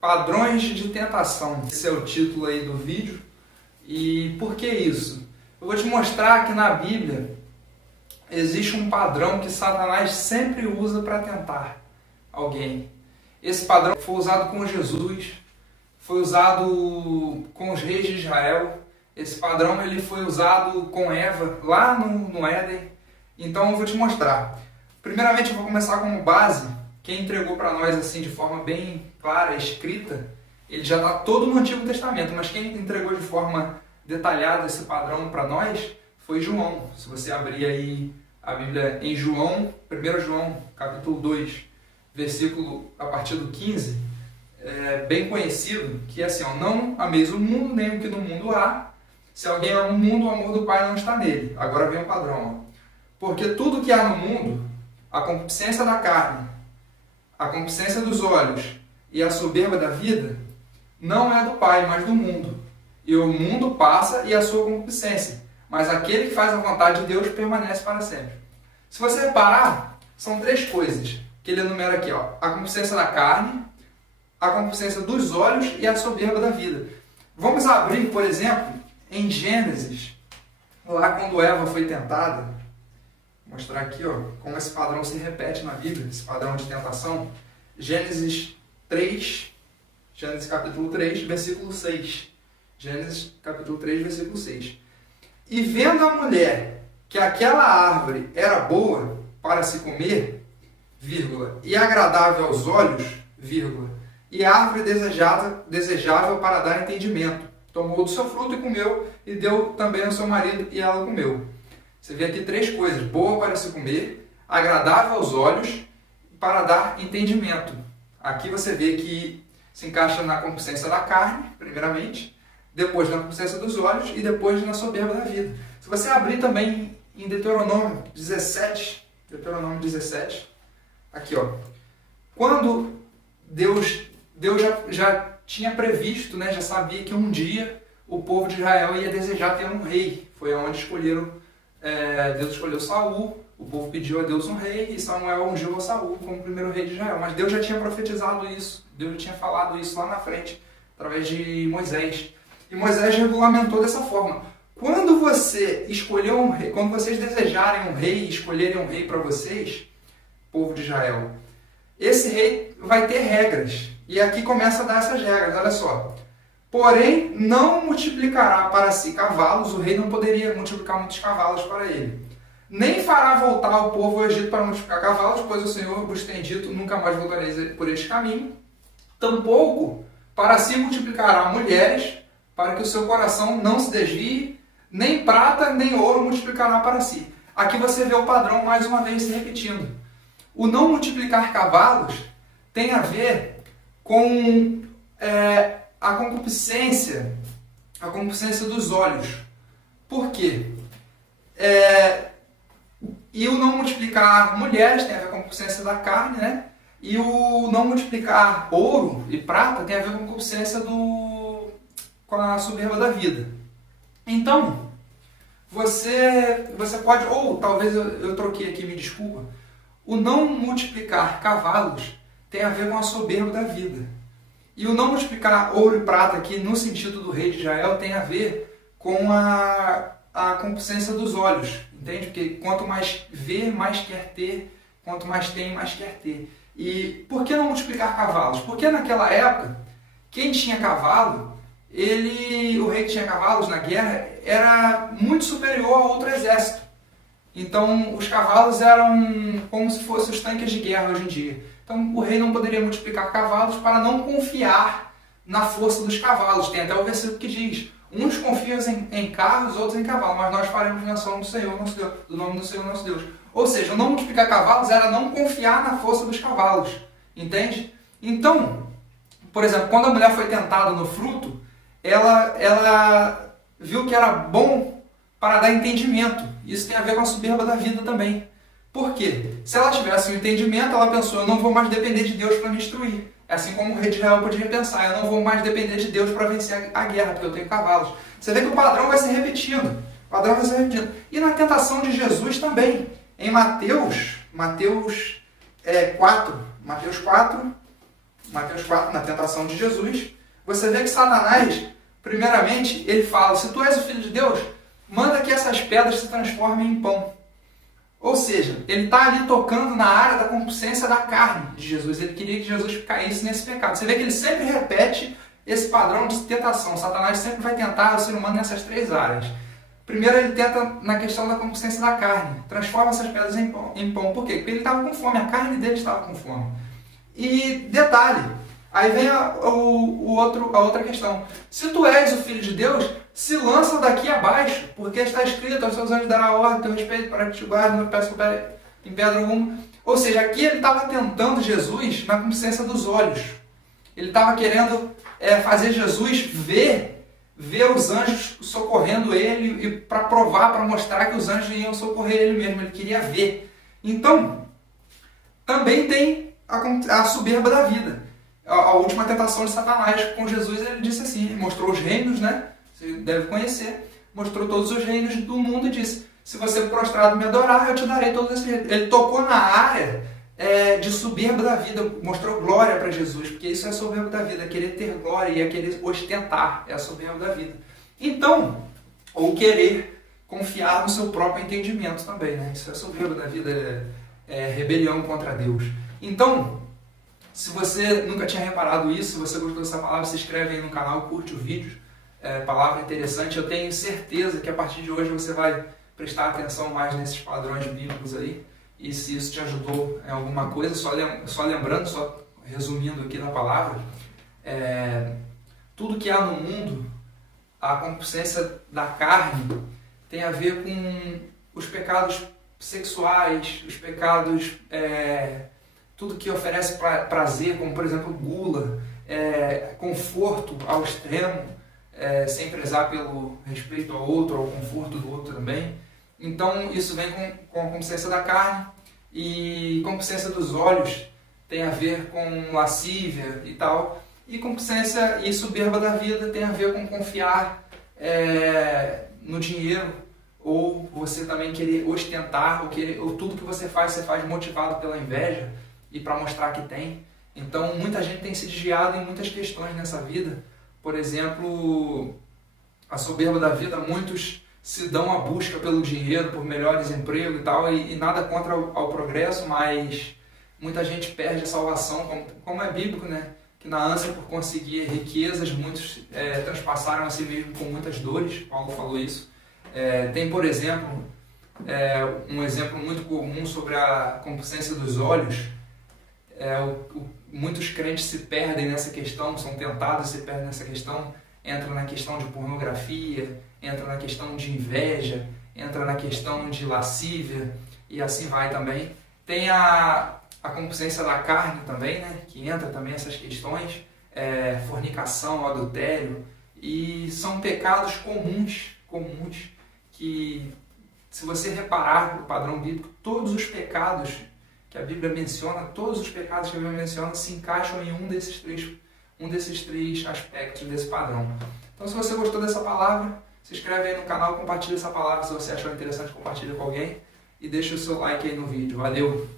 Padrões de tentação. Esse é o título aí do vídeo. E por que isso? Eu vou te mostrar que na Bíblia existe um padrão que Satanás sempre usa para tentar alguém. Esse padrão foi usado com Jesus, foi usado com os reis de Israel. Esse padrão ele foi usado com Eva lá no Éden. Então eu vou te mostrar. Primeiramente eu vou começar como base. Quem entregou para nós assim de forma bem clara, escrita, ele já está todo no Antigo Testamento, mas quem entregou de forma detalhada esse padrão para nós foi João. Se você abrir aí a Bíblia em João, 1 João, capítulo 2, versículo a partir do 15, é bem conhecido, que é assim, ó, não ameis o mundo, nem o que no mundo há. Se alguém ama o mundo, o amor do Pai não está nele. Agora vem o padrão. Ó. Porque tudo que há no mundo, a concupiscência da carne, a concupiscência dos olhos e a soberba da vida, não é do Pai, mas do mundo. E o mundo passa e a sua concupiscência, mas aquele que faz a vontade de Deus permanece para sempre. Se você reparar, são três coisas que ele enumera aqui. Ó. A concupiscência da carne, a concupiscência dos olhos e a soberba da vida. Vamos abrir, por exemplo, em Gênesis, lá quando Eva foi tentada. Vou mostrar aqui ó, como esse padrão se repete na Bíblia, esse padrão de tentação. Gênesis 3, Gênesis capítulo 3, versículo 6. Gênesis capítulo 3, versículo 6. E vendo a mulher que aquela árvore era boa para se comer, vírgula, e agradável aos olhos, vírgula, e árvore desejável para dar entendimento, tomou do seu fruto e comeu, e deu também ao seu marido, e ela comeu. Você vê aqui três coisas: boa para se comer, agradável aos olhos, para dar entendimento. Aqui você vê que se encaixa na concupiscência da carne, primeiramente, depois na concupiscência dos olhos e depois na soberba da vida. Se você abrir também em Deuteronômio 17, aqui ó, quando Deus já tinha previsto, né, já sabia que um dia o povo de Israel ia desejar ter um rei. Foi onde Deus escolheu Saul, o povo pediu a Deus um rei e Samuel ungiu a Saul como o primeiro rei de Israel. Mas Deus já tinha profetizado isso, Deus já tinha falado isso lá na frente, através de Moisés. E Moisés regulamentou dessa forma. Quando você escolher um rei, quando vocês desejarem um rei e escolherem um rei para vocês, povo de Israel, esse rei vai ter regras. E aqui começa a dar essas regras, olha só. Porém, não multiplicará para si cavalos, o rei não poderia multiplicar muitos cavalos para ele. Nem fará voltar o povo ao Egito para multiplicar cavalos, pois o Senhor vos tem dito, nunca mais voltareis por este caminho. Tampouco para si multiplicará mulheres, para que o seu coração não se desvie, nem prata, nem ouro multiplicará para si. Aqui você vê o padrão mais uma vez se repetindo. O não multiplicar cavalos tem a ver com a concupiscência dos olhos. Por quê? E o não multiplicar mulheres tem a ver com a concupiscência da carne, né? E o não multiplicar ouro e prata tem a ver com a concupiscência com a soberba da vida. Então, você pode, ou talvez eu troquei aqui, me desculpa, o não multiplicar cavalos tem a ver com a soberba da vida. E o não multiplicar ouro e prata aqui, no sentido do rei de Israel, tem a ver com a concupiscência dos olhos. Entende? Porque quanto mais vê, mais quer ter. Quanto mais tem, mais quer ter. E por que não multiplicar cavalos? Porque naquela época, quem tinha cavalo, o rei que tinha cavalos na guerra, era muito superior a outro exército. Então, os cavalos eram como se fossem os tanques de guerra hoje em dia. Então, o rei não poderia multiplicar cavalos para não confiar na força dos cavalos. Tem até o versículo que diz: uns confiam em carros, outros em cavalos, mas nós faremos menção do Senhor nosso Deus, do nome do Senhor nosso Deus. Ou seja, não multiplicar cavalos era não confiar na força dos cavalos. Entende? Então, por exemplo, quando a mulher foi tentada no fruto, ela viu que era bom para dar entendimento. Isso tem a ver com a soberba da vida também. Por quê? Se ela tivesse um entendimento, ela pensou: eu não vou mais depender de Deus para me instruir. É assim como o rei de Israel podia pensar: eu não vou mais depender de Deus para vencer a guerra, porque eu tenho cavalos. Você vê que o padrão vai se repetindo. E na tentação de Jesus também. Em Mateus 4, Mateus 4, na tentação de Jesus, você vê que Satanás, primeiramente, ele fala: se tu és o Filho de Deus, manda que essas pedras se transformem em pão. Ou seja, ele está ali tocando na área da concupiscência da carne de Jesus. Ele queria que Jesus caísse nesse pecado. Você vê que ele sempre repete esse padrão de tentação. Satanás sempre vai tentar o ser humano nessas três áreas. Primeiro ele tenta na questão da concupiscência da carne. Transforma essas pedras em pão. Por quê? Porque ele estava com fome, a carne dele estava com fome. E detalhe, aí vem a outra questão. Se tu és o Filho de Deus, se lança daqui abaixo, porque está escrito: aos seus anjos dará ordem, teu respeito para que te guarde, não peça em pedra alguma. Ou seja, aqui ele estava tentando Jesus na concupiscência dos olhos. Ele estava querendo fazer Jesus ver os anjos socorrendo ele, e para provar, para mostrar que os anjos iam socorrer ele mesmo. Ele queria ver. Então, também tem a soberba da vida. A última tentação de Satanás com Jesus, ele disse assim, mostrou os reinos, né? Você deve conhecer, mostrou todos os reinos do mundo e disse: se você prostrado me adorar, eu te darei todos esses reinos. Ele tocou na área de soberba da vida, mostrou glória para Jesus, porque isso é a soberba da vida, é querer ter glória e é querer ostentar, é a soberba da vida. Então, ou querer confiar no seu próprio entendimento também, né? Isso é a soberba da vida, é rebelião contra Deus. Então, se você nunca tinha reparado isso, se você gostou dessa palavra, se inscreve aí no canal, curte o vídeo. Palavra interessante. Eu tenho certeza que a partir de hoje você vai prestar atenção mais nesses padrões bíblicos aí. E se isso te ajudou em alguma coisa, só lembrando, só resumindo aqui na palavra, tudo que há no mundo, a concupiscência da carne, tem a ver com os pecados sexuais, os pecados, tudo que oferece prazer, como por exemplo gula, conforto ao extremo, sem prezar pelo respeito ao outro, ao conforto do outro também. Então isso vem com a concupiscência da carne, e concupiscência dos olhos tem a ver com lascívia e tal, e concupiscência e soberba da vida tem a ver com confiar no dinheiro, ou você também querer ostentar, ou tudo que você faz motivado pela inveja e para mostrar que tem. Então muita gente tem se desviado em muitas questões nessa vida. Por exemplo, a soberba da vida, muitos se dão à busca pelo dinheiro, por melhores empregos e tal, e nada contra ao progresso, mas muita gente perde a salvação, como é bíblico, né? Que na ânsia por conseguir riquezas, muitos transpassaram a si mesmo com muitas dores. Paulo falou isso. Tem, por exemplo, um exemplo muito comum sobre a concupiscência dos olhos. Muitos crentes se perdem nessa questão, são tentados e se perdem nessa questão, entra na questão de pornografia, entra na questão de inveja, entra na questão de lascívia, e assim vai também. Tem a concupiscência da carne também, né, que entra também essas questões, fornicação, adultério, e são pecados comuns, que, se você reparar no padrão bíblico, todos os pecados que a Bíblia menciona, se encaixam em um desses três aspectos desse padrão. Então, se você gostou dessa palavra, se inscreve aí no canal, compartilha essa palavra. Se você achou interessante, compartilha com alguém e deixa o seu like aí no vídeo. Valeu!